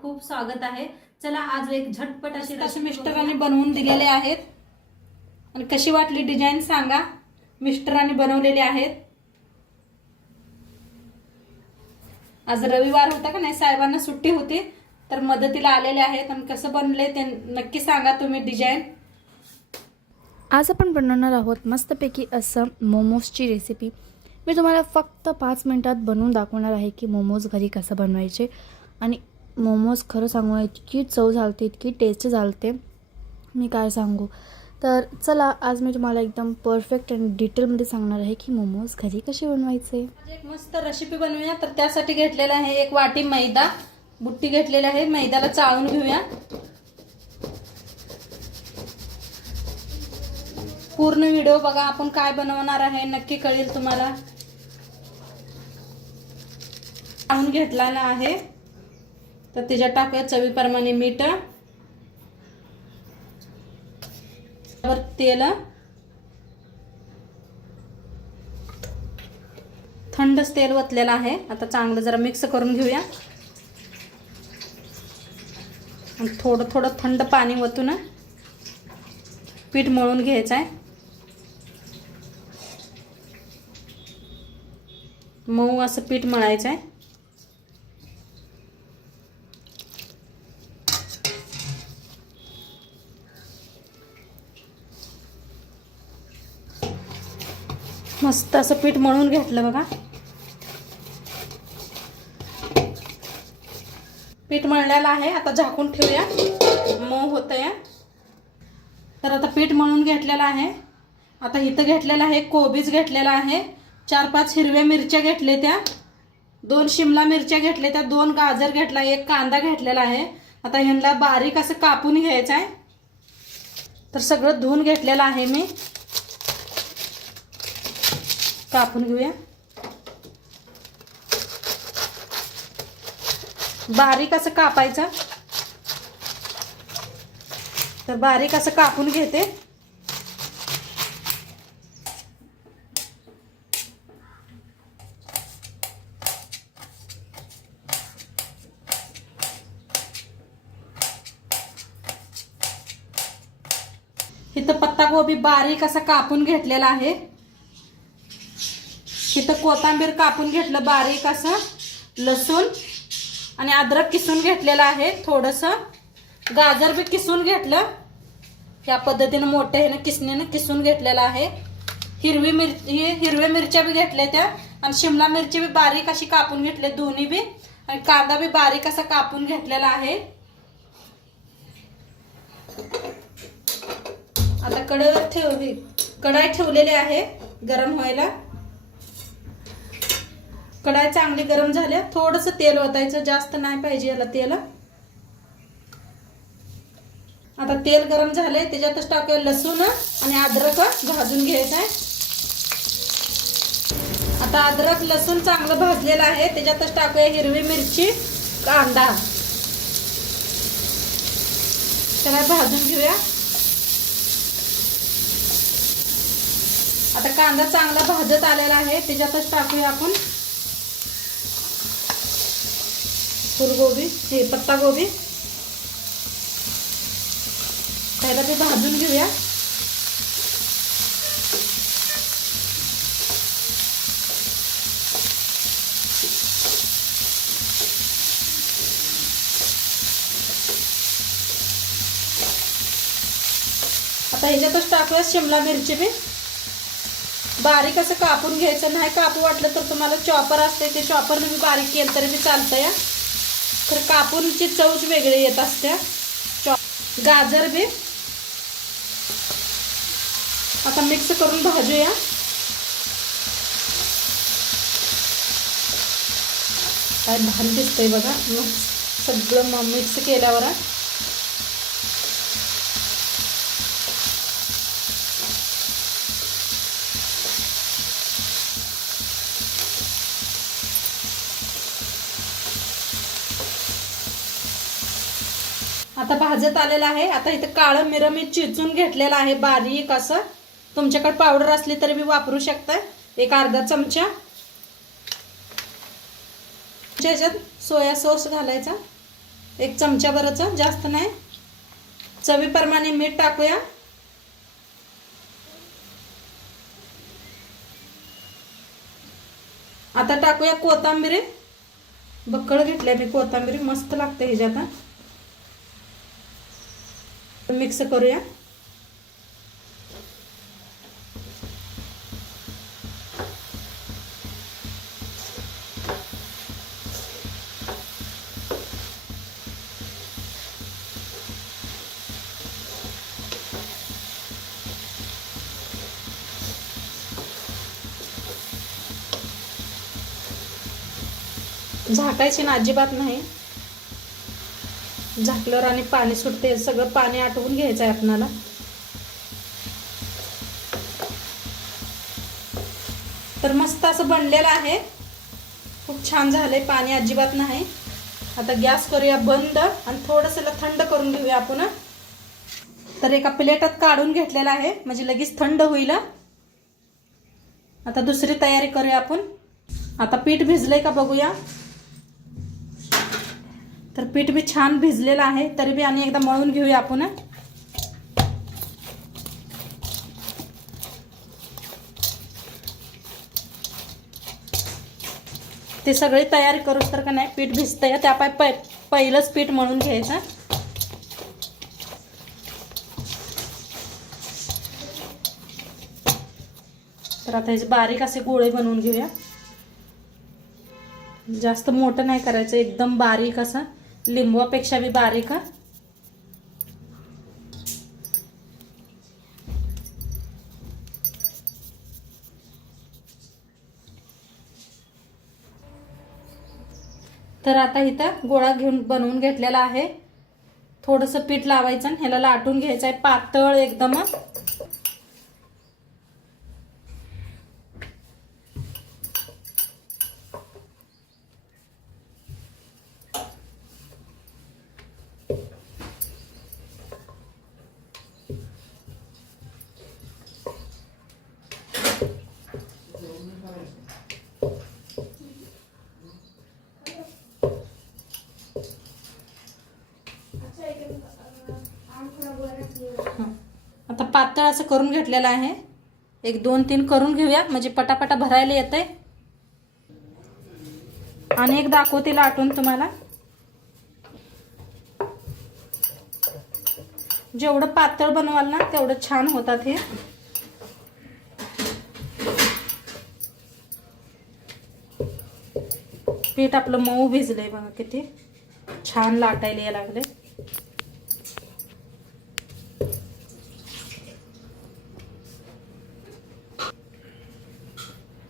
खूप खूप स्वागत आहे। चला आज एक झटपट अशी मिस्टरांनी बनवून दिलेले आहेत आणि कशी वाटली डिझाइन सांगा। मिस्टरांनी बनवलेले आहेत। आज रविवार होता का नाही, साहेबांना सुट्टी होती तर मदतीला आलेले आहेत आणि कसं बनले ते नक्की सांगा तुम्ही डिझाइन। आज आपण बनवणार आहोत मस्तपैकी असं मोमोजची रेसिपी। मी तुम्हाला फक्त 5 मिनिटात बनवून दाखवणार आहे की मोमोज घरी कसं बनवायचे आणि मोमोज खरं सांगू इतकी चव झालते, इतकी टेस्ट झालते, मी काय सांगू। तर चला आज मी तुम्हाला एकदम परफेक्ट आणि डिटेलमध्ये सांगणार आहे की मोमोज घरी कसे बनवायचे। एक मस्त रेसिपी बनवूया। तर त्यासाठी घेतलेला आहे 1 वाटी मैदा, बुट्टी घेतलेली आहे। मैद्याला चाळून घेऊया। पूर्ण व्हिडिओ बघा, आपण काय बनवणार आहे नक्की कळेल तुम्हाला। चाळून घेतलेला आहे तर त्याच्यात टाकूया चवीप्रमाणे मीठ, तेल, थंड तेल ओतलेलं आहे। आता चांगलं जरा मिक्स करून घेऊया आणि थोडं थोडं थंड पाणी ओतून पीठ मळून घ्यायचं आहे। मऊ असं पीठ मळायचं आहे। मस्त असं पीठ मळून घेतलं बघा। पीठ मळलेलं आहे, आता झाकून ठेवूया, मऊ होतंय। तर आता पीठ मळून घेतलेलं आहे। आता इथं घेतलेलं आहे कोबीज घेतलेला आहे, 4-5 हिरव्या मिरच्या घेतल्या त्या, 2 शिमला मिरच्या घेतल्या त्या, 2 गाजर घेतला, 1 कांदा घेतलेला आहे। आता ह्यांना बारीक असं कापून घ्यायचं आहे। तर सगळं धुवून घेतलेलं आहे मी, कापून घेऊया। बारीक असं कापायचं, तर बारीक असं कापून घेते। इथं पत्ताकोबी बारीक असं कापून घेतलेला आहे। इथं कोथिंबीर कापून घेतलं बारीक असं, लसूण आणि अद्रक किसून घेतलेलं आहे, थोडंसं गाजर बी किसून घेतलं। या पद्धतीने मोठ्या ह्याने किसणीने किसून घेतलेलं आहे। हिरव्या मिरच्या बी घेतल्या त्या आणि शिमला मिरची बी बारीक अशी कापून घेतले दोन्ही बी, आणि कांदा बी बारीक असा कापून घेतलेला आहे। आता कढई ठेवलेली आहे गरम व्हायला। कढाई चांगली गरम झाल्या, थोडंसं तेल ओतायचं, जास्त नाही पाहिजे याला तेल। आता तेल गरम झाले, त्याच्यातच टाकूया लसूण आणि अद्रक भाजून घ्यायचं आहे। आता अद्रक लसूण चांगलं भाजलेलं आहे, त्याच्यातच टाकूया हिरवी मिरची, कांदा, त्याला भाजून घेऊया। आता कांदा चांगला भाजत आलेला आहे, त्याच्यातच टाकूया आपण फुलगोबी, हे पत्ताकोबी, त्याला ते भाजून घेऊया। आता ह्याच्यातच टाकूया शिमला मिरची बी, बारीक असं कापून घ्यायचं। नाही कापू वाटलं तर तुम्हाला चॉपर असते, ते चॉपरने बी बारीक केलं तरी बी चालतंय। तर कापूनची चवच वेगळी येत असते। गाजर बी आता मिक्स करून भाजूया। काय भारी दिसतंय बघा, सगळं मिक्स केल्यावर। आता भाजत आलेला आहे। आता इथं काळं मिरं मी चिचून घेतलेलं आहे बारीक असं, तुमच्याकडे पावडर असली तरी मी वापरू शकता। एक अर्धा चमचा याच्यात सोया सॉस घालायचा, 1 चमच्याभरचं, जास्त नाही. चवीप्रमाणे मीठ टाकूया. आता टाकूया कोथिंबीर. बक्कळ घेतल्या मी कोथिंबीर, मस्त लागते ह्याच्यात. मिक्स करूया. झाकायची ना अजिबात नाही. झाकल्यावर आणि पाणी सुटते, सगळं पाणी आटवून घ्यायचं आहे आपणाला. तर मस्त असं बनलेलं आहे, खूप छान झालंय, पाणी अजिबात नाही. आता गॅस करूया बंद आणि थोडंसं थंड करून घेऊया आपण. तर एका प्लेटात काढून घेतलेला आहे, म्हणजे लगेच थंड होईल. आता दुसरी तयारी करूया आपण. आता पीठ भिजलंय का बघूया. तर पीठ बी छान भिजलेलं आहे, तरी बी आणि एकदा मळून घेऊया आपण. ते सगळी तयारी करूच तर का नाही पीठ भिजतंय, त्या पहिलंच पीठ मळून घ्यायचं. तर आता ह्याचे बारीक असे गोळे बनवून घेऊया. जास्त मोठं नाही करायचं, एकदम बारीक असं, लिंबूपेक्षा बी बारीक. तर आता इथं गोळा घेऊन बनवून घेतलेला आहे. थोडंसं पीठ लावायचं आणि ह्याला लाटून घ्यायचं आहे पातळ एकदम. आता पातळ असं करून घेतलेलं आहे. 1 2 3 करून घेऊया, म्हणजे पटापटा भरायला येतंय. आणि एक दाखवते लाटून तुम्हाला. जेवढं पातळ बनवाल ना तेवढं छान होतात हे. पीठ आपलं मऊ भिजलंय बघा, किती छान लाटायला यायला लागले.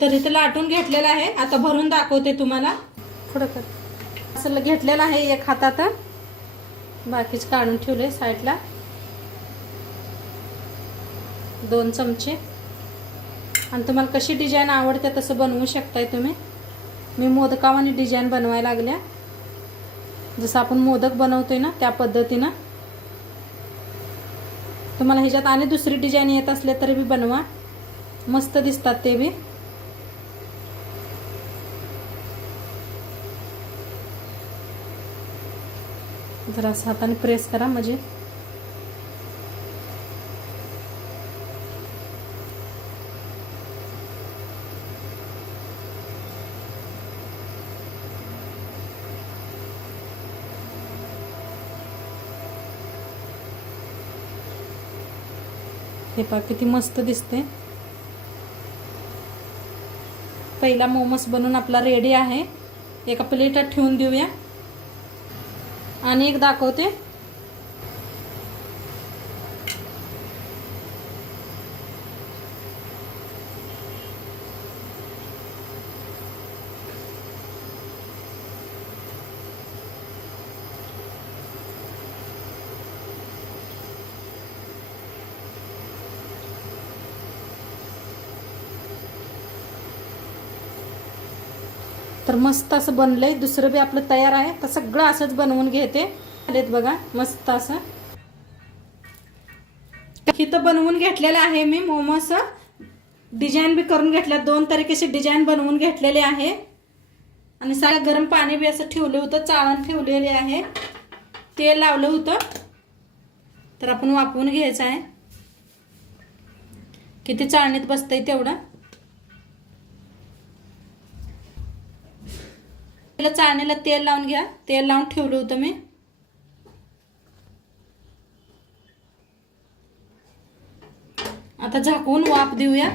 तर इथं लाटून घेतलेलं आहे. आता भरून दाखवते तुम्हाला. थोडं असं घेतलेलं आहे एक हातात, बाकीच काढून ठेवले साईडला. 2 चमचे. आणि तुम्हाला कशी डिझाईन आवडते तसं बनवू शकताय तुम्ही. मी मोदकावानी डिझाईन बनवायला लागल्या, जसं आपण मोदक बनवतोय ना त्या पद्धतीनं. तुम्हाला ह्याच्यात आणि दुसरी डिझाईन येत असले तरी बी बनवा, मस्त दिसतात ते बी. जरा असं हाताने प्रेस करा म्हणजे हे पहा किती मस्त दिसते. पहिला मोमोस बनवून आपला रेडी आहे. एका प्लेटात ठेवून देऊया. आणि एक दाखवते. तर मस्त असं बनलंय. दुसरं बी आपलं तयार आहे. तर सगळं असंच बनवून घेते. आलेत बघा मस्त असं. इथं बनवून घेतलेलं आहे मी मोमोस. डिझाईन बी करून घेतल्या. 2 तरीकेचे डिझाईन बनवून घेतलेले आहे. आणि सारं गरम पाणी बी असं ठेवलं होतं, चाळण ठेवलेले आहे. तेल लावलं होतं, तर आपण वाफवून घ्यायचं आहे. किती चाळणीत बसतंय तेवढं. चाळणीला तेल लावून घ्या. तेल लावून ठेवलं होतं मी. आता झाकून वाफ देऊया.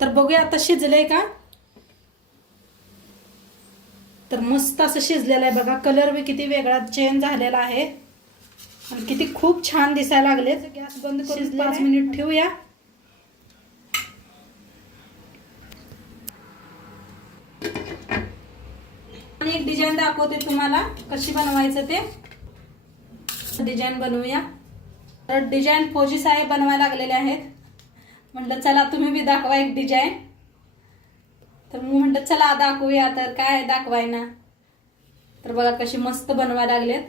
तर बघूया आता शिजलंय का. तर मस्त असं शिजलेलं आहे बघा. कलर बी किती वेगळा चेंज झालेला आहे आणि किती खूप छान दिसायला लागले. गॅस बंद करून 5 मिनिट ठेवूया. आणि एक डिझाईन दाखवते तुम्हाला कशी बनवायचं ते. डिझाईन बनवूया. तर डिझाईन फौजी साहेब बनवायला लागलेले आहेत. म्हटलं चला तुम्ही बी दाखवा एक डिझाईन. तर मी म्हटलं चला दाखवूया. तर काय दाखवाय ना. तर बघा कशी मस्त बनवायला लागलेत.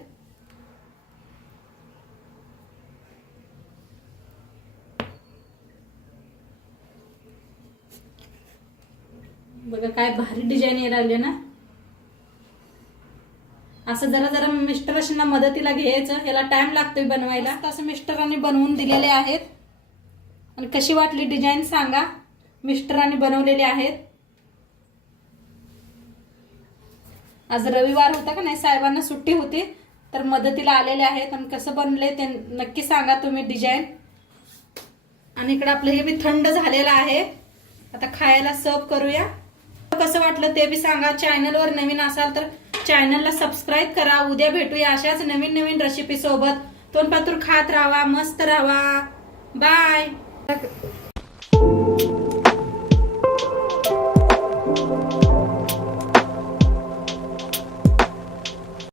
बघा काय भारी डिझाईन यायला लागले ना. असं जरा जरा मिस्टरांना मदतीला घ्यायचं. याला टाइम लागतोय बनवायला. असं मिस्टरांनी बनवून दिलेले आहेत. आणि कशी वाटली डिझाईन सांगा. मिस्टरांनी बनवलेले आहेत. आज रविवार होता का नाही, साहेबांना सुट्टी होती, तर मदतीला आलेले आहेत. आणि कसं बनले ते नक्की सांगा तुम्ही डिझाईन. आणि इकडे आपलं हे बी थंड झालेलं आहे. आता खायला सर्व करूया. कसं वाटलं ते बी सांगा. चॅनलवर नवीन असाल तर चॅनलला सबस्क्राईब करा. उद्या भेटूया अशाच नवीन नवीन रेसिपी सोबत. तोंडपातूर खात राहा, मस्त राहा. बाय.